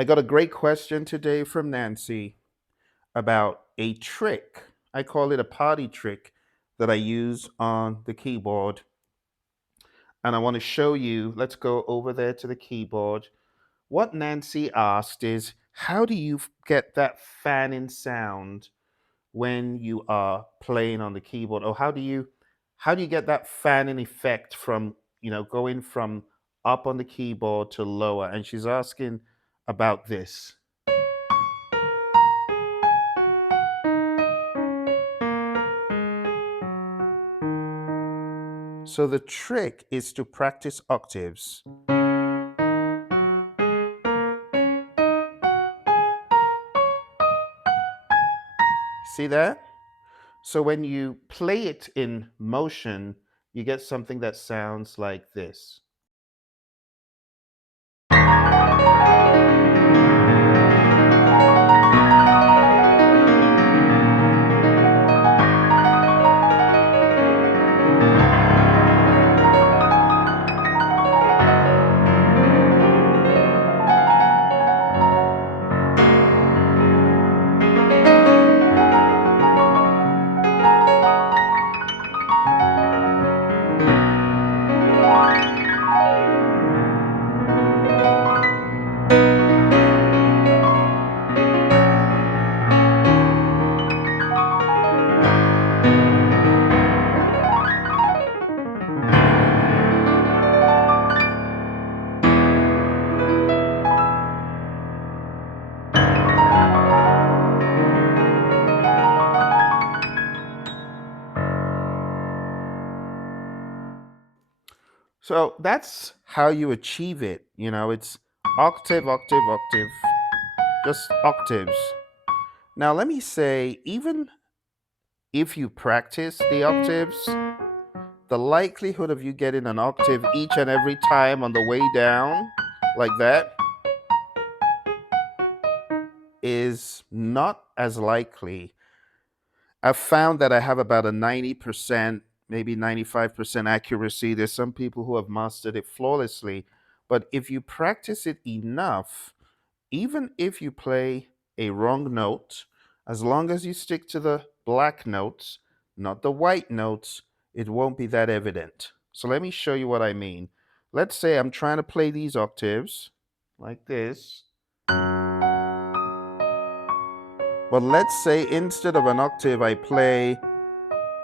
I got a great question today from Nancy about a trick. I call it a party trick that I use on the keyboard. And I want to show you. Let's go over there to the keyboard. What Nancy asked is, how do you get that fanning sound when you are playing on the keyboard? Or how do you get that fanning effect from, going from up on the keyboard to lower? And she's asking about this. So the trick is to practice octaves. See that? So when you play it in motion, you get something that sounds like this. So that's how you achieve it. It's octave, octave, octave, just octaves. Now, let me say, even if you practice the octaves, the likelihood of you getting an octave each and every time on the way down, like that, is not as likely. I've found that I have about a 90%, maybe 95% accuracy. There's some people who have mastered it flawlessly. But if you practice it enough, even if you play a wrong note, as long as you stick to the black notes, not the white notes, it won't be that evident. So let me show you what I mean. Let's say I'm trying to play these octaves like this. But let's say instead of an octave, I play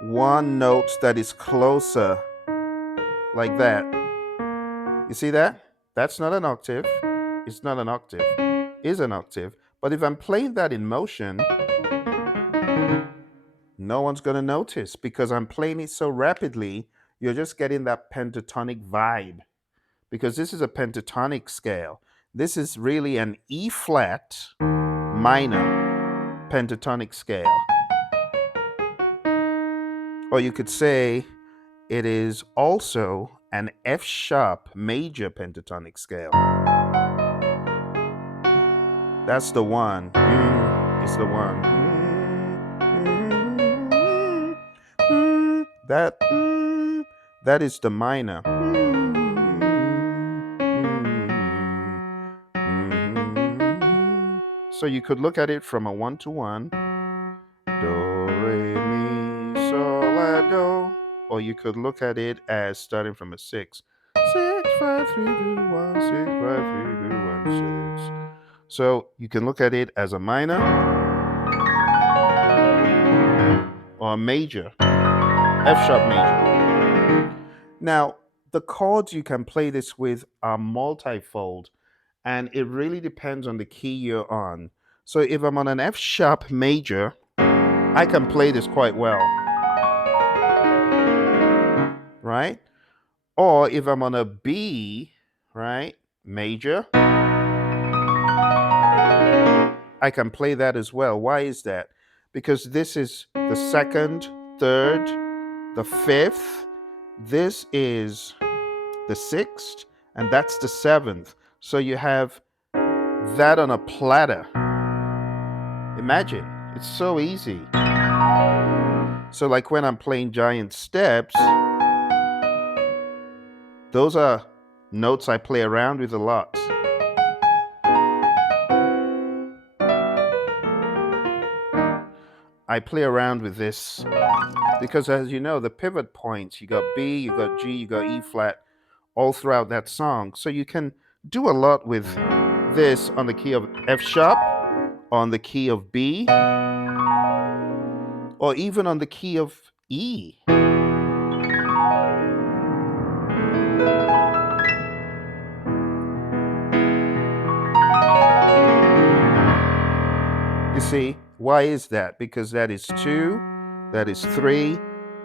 one note that is closer, like that. You see that? That's not an octave. It's not an octave. It's an octave. But if I'm playing that in motion, no one's going to notice because I'm playing it so rapidly, you're just getting that pentatonic vibe. Because this is a pentatonic scale. This is really an E flat minor pentatonic scale. Or you could say it is also an F sharp major pentatonic scale. That's the one. It's the one. That is the minor. So you could look at it from a 1-to-1. Do, re, mi, sol, la, do. Or you could look at it as starting from a 6. 6, 5, 3, 2, 1, 6, 5, 3, 2, 1, 6. So you can look at it as a minor or a major, F sharp major. Now, the chords you can play this with are multifold, and it really depends on the key you're on. So if I'm on an F sharp major, I can play this quite well, right? Or if I'm on a B, right, major, I can play that as well. Why is that? Because this is the second, third, the fifth, this is the sixth, and that's the seventh. So you have that on a platter. Imagine, it's so easy. So, like when I'm playing giant steps, those are notes I play around with a lot. I play around with this because, as you know, the pivot points, you got B, you got G, you got E flat all throughout that song. So you can do a lot with this on the key of F sharp, on the key of B, or even on the key of E. You see, why is that? Because that is 2, that is 3,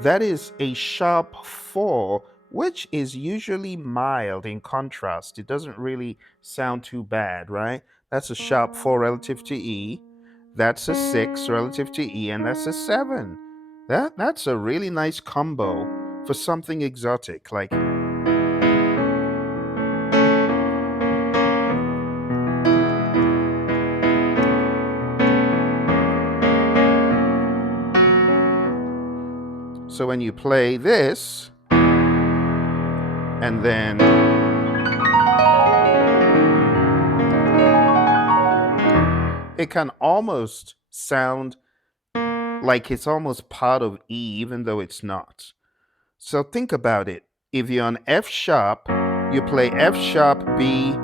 that is a sharp 4, which is usually mild in contrast. It doesn't really sound too bad, right? That's a sharp 4 relative to E, that's a 6 relative to E, and that's a 7. That's a really nice combo for something exotic like. So when you play this, and then it can almost sound like it's almost part of E, even though it's not. So think about it. If you're on F sharp, you play F sharp, B,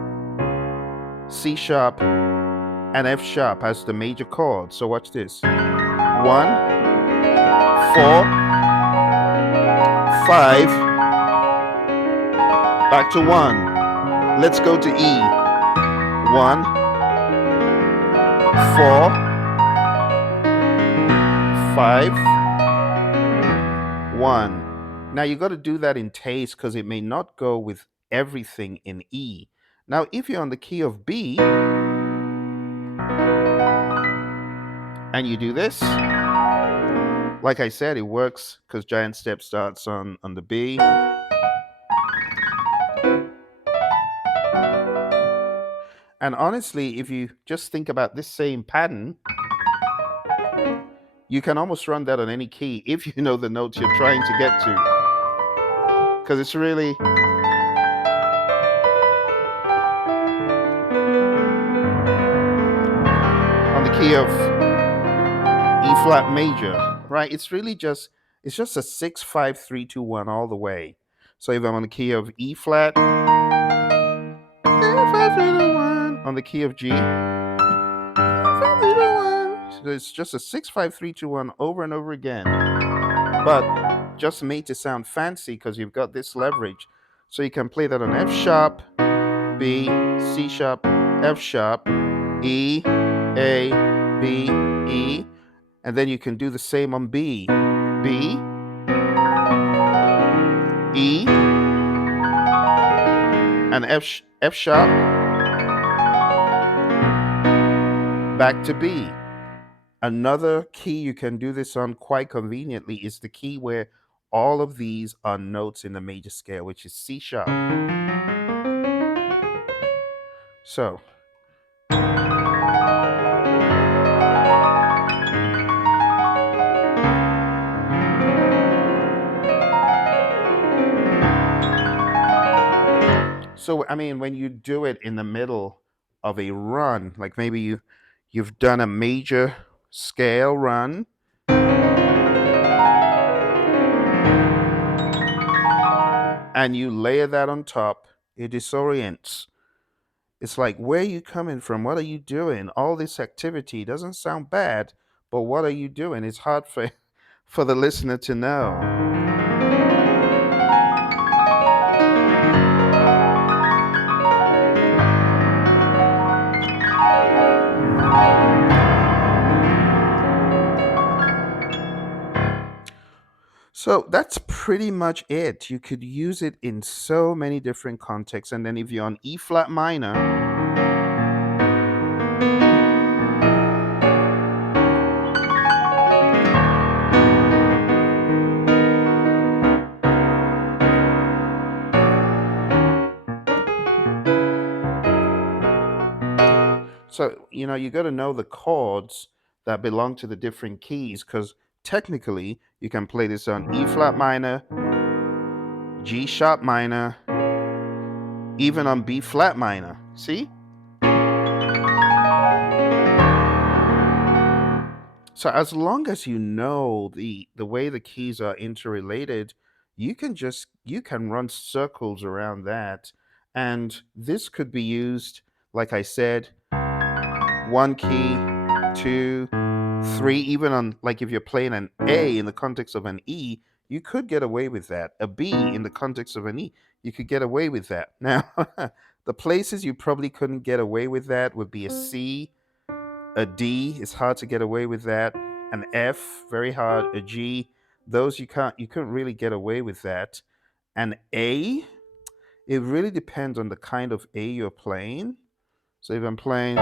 C sharp, and F sharp as the major chord. So watch this. 1, 4, 5, back to 1. Let's go to E. 1, 4, 5, 1. Now you got to do that in taste because it may not go with everything in E. Now, if you're on the key of B and you do this, like I said, it works because giant step starts on the B. And honestly, if you just think about this same pattern, you can almost run that on any key if you know the notes you're trying to get to. Because it's really on the key of E flat major, right? It's just a 6, 5, 3, 2, 1 all the way. So if I'm on the key of E flat, 5, 3, 2, 1, on the key of G, 5, 3, 2, 1. So it's just a 6, 5, 3, 2, 1 over and over again. But just made to sound fancy because you've got this leverage. So you can play that on F sharp, B, C sharp, F sharp, E, A, B, E, and then you can do the same on B. B, E, and F sharp, back to B. Another key you can do this on quite conveniently is the key where all of these are notes in the major scale, which is C sharp. So I mean, when you do it in the middle of a run, like maybe you've done a major scale run, and you layer that on top, it disorients. It's like, where are you coming from? What are you doing? All this activity doesn't sound bad, but what are you doing? It's hard for for the listener to know. So that's pretty much it. You could use it in so many different contexts. And then if you're on E flat minor, so you got to know the chords that belong to the different keys because technically you can play this on E flat minor, G sharp minor, even on B flat minor. See? So as long as you know the way the keys are interrelated, you can run circles around that. And this could be used, like I said, one key, two, three, even on, like, if you're playing an A in the context of an E, you could get away with that. A B in the context of an E, you could get away with that. Now, the places you probably couldn't get away with that would be a C, a D. It's hard to get away with that. An F, very hard. A G, those you couldn't really get away with that. An A, it really depends on the kind of A you're playing. So if I'm playing,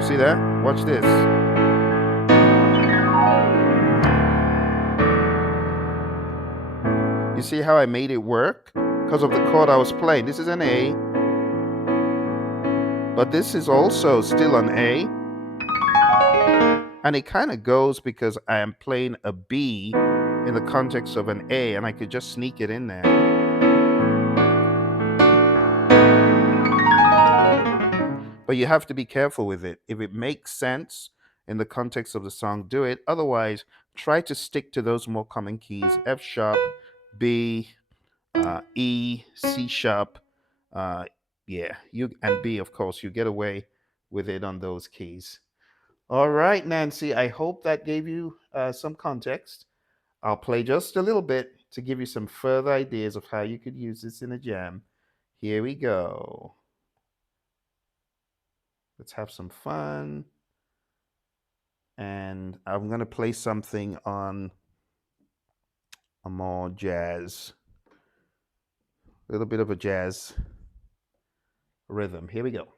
see that? Watch this. You see how I made it work? Because of the chord I was playing. This is an A, but this is also still an A. And it kind of goes because I am playing a B in the context of an A, and I could just sneak it in there. But you have to be careful with it. If it makes sense in the context of the song, do it. Otherwise, try to stick to those more common keys: F sharp, B, E, C sharp. Yeah, you and B, of course. You get away with it on those keys. All right, Nancy. I hope that gave you some context. I'll play just a little bit to give you some further ideas of how you could use this in a jam. Here we go. Let's have some fun. And I'm going to play something on a more jazz, a little bit of a jazz rhythm. Here we go.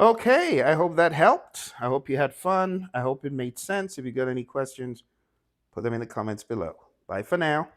Okay, I hope that helped. I hope you had fun. I hope it made sense. If you got any questions, put them in the comments below. Bye for now.